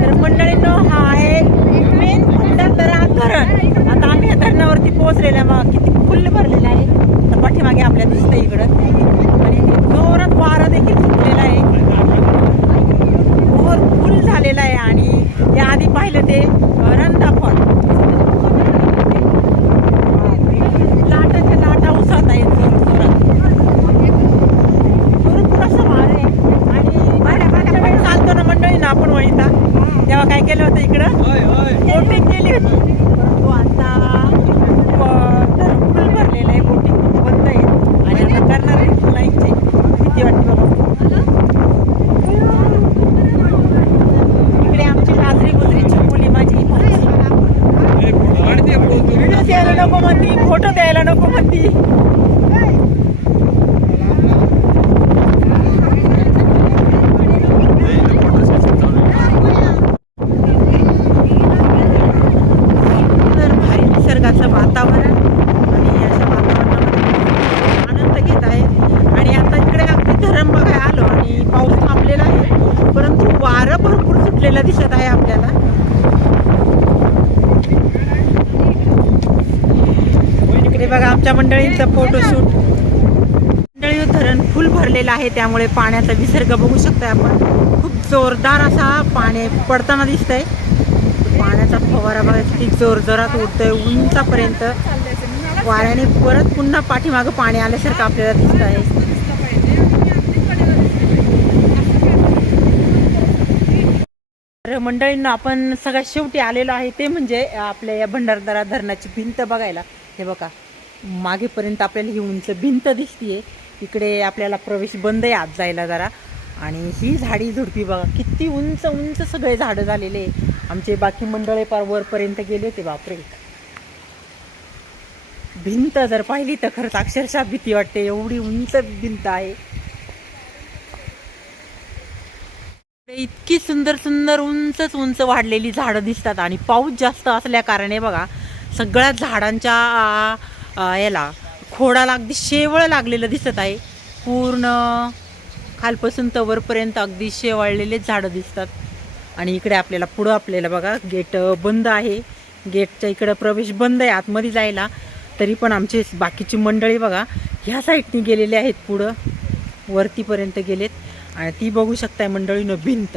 तर मंडळींनो, हा आहे मेन भंडारदरा धरण. आता आम्ही या धरणावरती पोहोचलेला, मग किती फुल भरलेला आहे. तर पाठीमागे आपल्या दिसतंय इकडं, आणि जोरात वारा देखील सुटलेला आहे, ओव्हर फुल झालेला आहे. आणि या आधी पाहिलं ते रंधा फॉल, लाटाच्या लाटा उसळत आहेत जोरात. भरपूर असं वार आहे. आणि चालतो ना मंडळी ना आपण वळीता, तेव्हा काय केलं होतं, इकडं बोटिंग केली होती. परंतु आता फुल भरलेलं आहे, बोटिंग बंद आहे. आणि आता करणार आहे लाईनची, किती वाटतं इकडे आमची लाजरी गुजरीची मुली, माझी व्हिडिओ द्यायला नको म्हणती, फोटो द्यायला नको म्हणती. वातावरण, आणि अशा वातावरणामध्ये आनंद घेत आहे. आणि आता इकडे अगदी धरण बघायला आलो, आणि पाऊस थांबलेला आहे, परंतु वारं भरपूर सुटलेलं दिसत आहे आपल्याला. इकडे बघा आमच्या मंडळींचं फोटोशूट. मंडळी, धरण फुल भरलेलं आहे, त्यामुळे पाण्याचा विसर्ग बघू शकताय आपण. खूप जोरदार असा पाणी पडताना दिसतंय. पाण्याचा फवारा बघा किती जोरजोरात उडतोय उंचापर्यंत. वाऱ्याने परत पुन्हा पाठीमागं पाणी आल्यासारखं आपल्याला दिसत आहे. तर मंडळींना, आपण सगळ्यात शेवटी आलेलो आहे, ते म्हणजे आपल्या या भंडारदरा धरणाची भिंत बघायला. हे बघा मागेपर्यंत आपल्याला ही उंच भिंत दिसतीये. इकडे आपल्याला प्रवेश बंद आहे आत जायला जरा. आणि ही झाडी झुडपी बघा किती उंच उंच सगळे झाडं झालेले. आमचे बाकी मंडळी पार वरपर्यंत गेले होते. बापरे, भिंत जर पाहिली तर खरंच अक्षरशः भीती वाटते, एवढी उंच भिंत आहे. इतकी सुंदर सुंदर उंच उंच वाढलेली झाडं दिसतात. आणि पाऊस जास्त असल्या कारणे बघा सगळ्या झाडांच्या याला खोडाला अगदी शेवळ लागलेलं दिसत आहे. पूर्ण खालपासून तर वरपर्यंत अगदी शेवाळलेले झाडं दिसतात. आणि इकडे आपल्याला पुढं आपल्याला बघा गेट बंद आहे, गेटच्या इकडं प्रवेश बंद आहे आतमध्ये जायला. तरी पण आमचे बाकीची मंडळी बघा ह्या साईडनी गेलेले आहेत, पुढं वरतीपर्यंत गेलेत. आणि ती बघू शकताय मंडळीनं भिंत.